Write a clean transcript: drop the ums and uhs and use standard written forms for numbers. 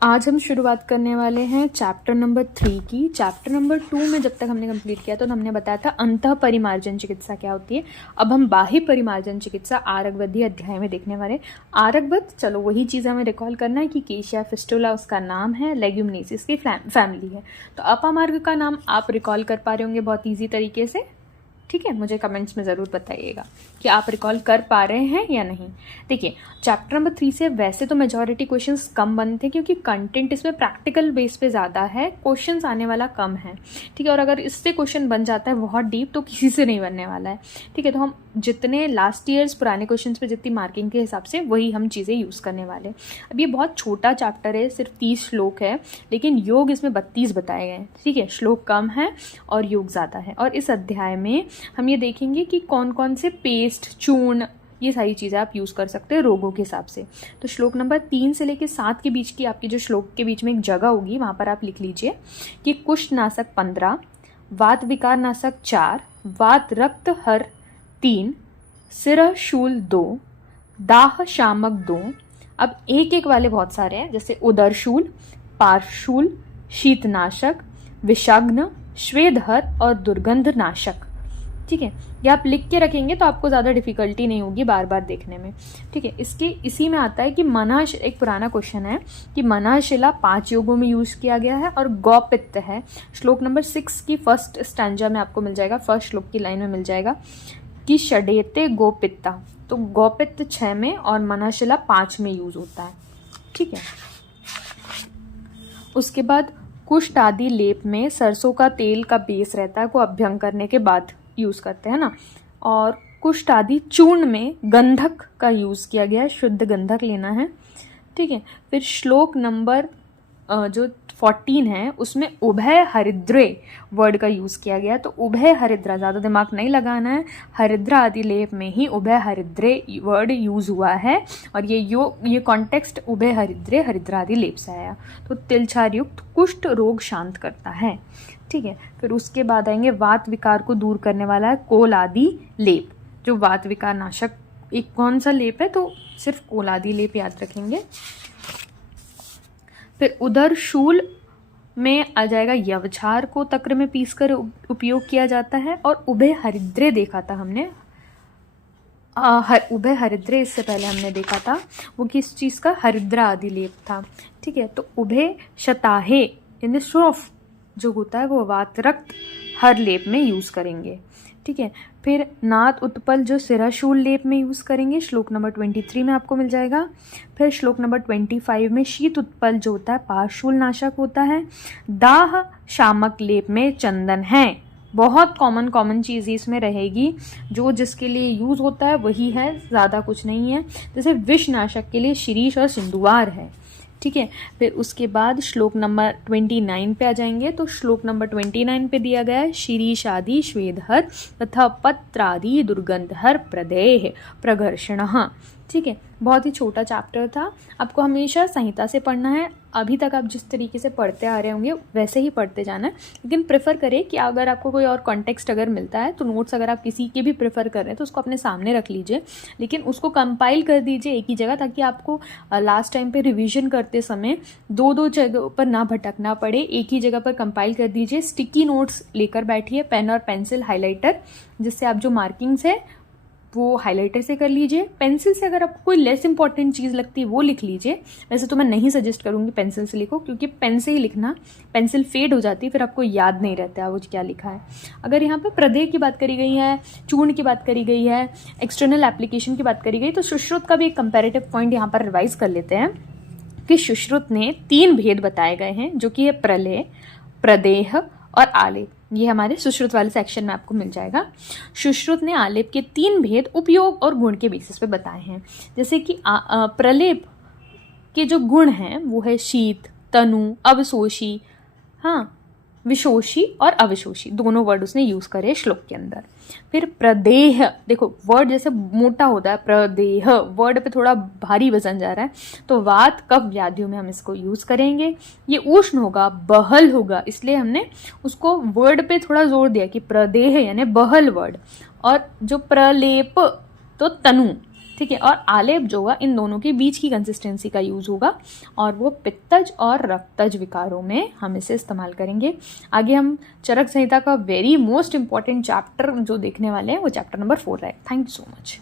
आज हम शुरुआत करने वाले हैं चैप्टर नंबर 3 की। चैप्टर नंबर 2 में जब तक हमने कंप्लीट किया तो हमने बताया था अंतः परिमार्जन चिकित्सा क्या होती है। अब हम बाह्य परिमार्जन चिकित्सा आरगवधी अध्याय में देखने वाले। आरगवध, चलो वही चीज़ हमें रिकॉल करना है कि केशिया फिस्टुला उसका नाम है, लेग्यूमिनेसिस की फैमिली है। तो अपामार्ग का नाम आप रिकॉल कर पा रहे होंगे बहुत ईजी तरीके से, ठीक है। मुझे कमेंट्स में ज़रूर बताइएगा कि आप रिकॉल कर पा रहे हैं या नहीं। देखिए, चैप्टर नंबर 3 से वैसे तो मेजॉरिटी क्वेश्चंस कम बनते हैं क्योंकि कंटेंट इसमें प्रैक्टिकल बेस पे ज़्यादा है, क्वेश्चंस आने वाला कम है, ठीक है। और अगर इससे क्वेश्चन बन जाता है बहुत डीप तो किसी से नहीं बनने वाला है, ठीक है। तो हम जितने लास्ट ईयर्स पुराने क्वेश्चन पे जितनी मार्किंग के हिसाब से वही हम चीज़ें यूज़ करने वाले। अब ये बहुत छोटा चैप्टर है, सिर्फ 30 श्लोक है, लेकिन योग इसमें 32 बताए गए हैं, ठीक है। श्लोक कम है और योग ज़्यादा है। और इस अध्याय में हम ये देखेंगे कि कौन कौन से पेस्ट, चूर्ण, ये सारी चीज़ें आप यूज़ कर सकते हैं रोगों के हिसाब से। तो श्लोक नंबर 3 से लेकर 7 के बीच की आपकी जो श्लोक के बीच में एक जगह होगी वहाँ पर आप लिख लीजिए कि कुष्ठ नाशक 15, वात विकार नाशक 4, वात रक्त हर 3, सिर शूल 2, दाह शामक 2। अब एक एक वाले बहुत सारे हैं, जैसे उदरशूल, पार्शूल, शीतनाशक, विषाग्न, श्वेदहर और दुर्गंध नाशक, ठीक है। ये आप लिख के रखेंगे तो आपको ज़्यादा डिफिकल्टी नहीं होगी बार बार देखने में, ठीक है। इसी में आता है कि मनाश, एक पुराना क्वेश्चन है कि मनाशिला 5 योगों में यूज़ किया गया है और गौपित्त है। श्लोक नंबर 6 की फर्स्ट स्टैंजा में आपको मिल जाएगा, फर्स्ट श्लोक की लाइन में मिल जाएगा कि षडेते गोपित्ता। तो गौपित्त 6 में और मनाशिला 5 में यूज़ होता है, ठीक है। उसके बाद कुष्ठ आदि लेप में सरसों का तेल का बेस रहता है, को अभ्यंग करने के बाद यूज़ करते हैं ना। और कुष्ठ आदि चूर्ण में गंधक का यूज़ किया गया है, शुद्ध गंधक लेना है, ठीक है। फिर श्लोक नंबर जो 14 है उसमें उभय हरिद्रे वर्ड का यूज़ किया गया है। तो उभय हरिद्रा, ज़्यादा दिमाग नहीं लगाना है, हरिद्रा आदि लेप में ही उभय हरिद्रे वर्ड यूज़ हुआ है और ये कॉन्टेक्स्ट उभय हरिद्रे, हरिद्रा आदि लेप से आया। तो तिलछार युक्त कुष्ठ रोग शांत करता है, ठीक है। फिर उसके बाद आएंगे वात विकार को दूर करने वाला है कोल आदि लेप। जो वात विकार नाशक एक कौन सा लेप है, तो सिर्फ कोल आदि लेप याद रखेंगे। फिर उदर शूल में आ जाएगा यवछार को तक्र में पीसकर उपयोग किया जाता है। और उभय हरिद्रे देखा था हमने, उभय हरिद्रे इससे पहले हमने देखा था, वो किस चीज़ का, हरिद्रा आदि लेप था, ठीक है। तो उभय शताहे यानी श्रोफ जो होता है वो वात रक्त हर लेप में यूज़ करेंगे, ठीक है। फिर नाथ उत्पल जो सिराशूल लेप में यूज़ करेंगे, श्लोक नंबर 23 में आपको मिल जाएगा। फिर श्लोक नंबर 25 में शीत उत्पल जो होता है पार्शूल नाशक होता है। दाह शामक लेप में चंदन है, बहुत कॉमन चीज़ इसमें रहेगी, जो जिसके लिए यूज़ होता है वही है, ज़्यादा कुछ नहीं है। जैसे विष नाशक के लिए शिरीष और सिंधुवार है, ठीक है। फिर उसके बाद श्लोक नंबर 29 पे आ जाएंगे। तो श्लोक नंबर 29 पे दिया गया है शिरीष आदि श्वेदहर तथा पत्रादि दुर्गंधहर प्रदेह प्रघर्षणः, ठीक है। बहुत ही छोटा चैप्टर था, आपको हमेशा संहिता से पढ़ना है। अभी तक आप जिस तरीके से पढ़ते आ रहे होंगे वैसे ही पढ़ते जाना है, लेकिन प्रेफर करें कि अगर आपको कोई और कॉन्टेक्स्ट अगर मिलता है तो नोट्स अगर आप किसी के भी प्रेफर कर रहे हैं तो उसको अपने सामने रख लीजिए, लेकिन उसको कंपाइल कर दीजिए एक ही जगह, ताकि आपको लास्ट टाइम पे रिवीजन करते समय दो जगह पर ना भटकना पड़े। एक ही जगह पर कंपाइल कर दीजिए। स्टिकी नोट्स लेकर बैठिए, पेन और पेंसिल, हाईलाइटर, जिससे आप जो मार्किंग्स है वो हाइलाइटर से कर लीजिए। पेंसिल से अगर आपको कोई लेस इंपॉर्टेंट चीज़ लगती है वो लिख लीजिए। वैसे तो मैं नहीं सजेस्ट करूँगी पेंसिल से लिखो, क्योंकि पेन से ही लिखना, पेंसिल फेड हो जाती है, फिर आपको याद नहीं रहता है वो क्या लिखा है। अगर यहाँ पे प्रदेय की बात करी गई है, चूर्ण की बात करी गई है, एक्सटर्नल एप्लीकेशन की बात करी गई, तो सुश्रुत का भी एक कंपेरेटिव पॉइंट यहाँ पर रिवाइज कर लेते हैं कि सुश्रुत ने 3 भेद बताए गए हैं, जो कि है प्रलय, प्रदेह और आलेप। ये हमारे सुश्रुत वाले सेक्शन में आपको मिल जाएगा। सुश्रुत ने आलेप के 3 भेद उपयोग और गुण के बेसिस पे बताए हैं। जैसे कि प्रलेप के जो गुण हैं वो है शीत, तनु, अवशोषी, हाँ, विशोषी और अविशोषी, दोनों वर्ड उसने यूज़ करे श्लोक के अंदर। फिर प्रदेह, देखो वर्ड जैसे मोटा होता है, प्रदेह वर्ड पे थोड़ा भारी वजन जा रहा है, तो वात कफ व्याधियों में हम इसको यूज़ करेंगे। ये उष्ण होगा, बहल होगा, इसलिए हमने उसको वर्ड पे थोड़ा जोर दिया कि प्रदेह यानी बहल वर्ड। और जो प्रलेप तो तनु, ठीक है। और आलेप जो होगा इन दोनों के बीच की कंसिस्टेंसी का यूज होगा और वो पित्तज और रक्तज विकारों में हम इसे इस्तेमाल करेंगे। आगे हम चरक संहिता का वेरी मोस्ट इंपॉर्टेंट चैप्टर जो देखने वाले हैं वो चैप्टर नंबर 4 है। Thank you so much.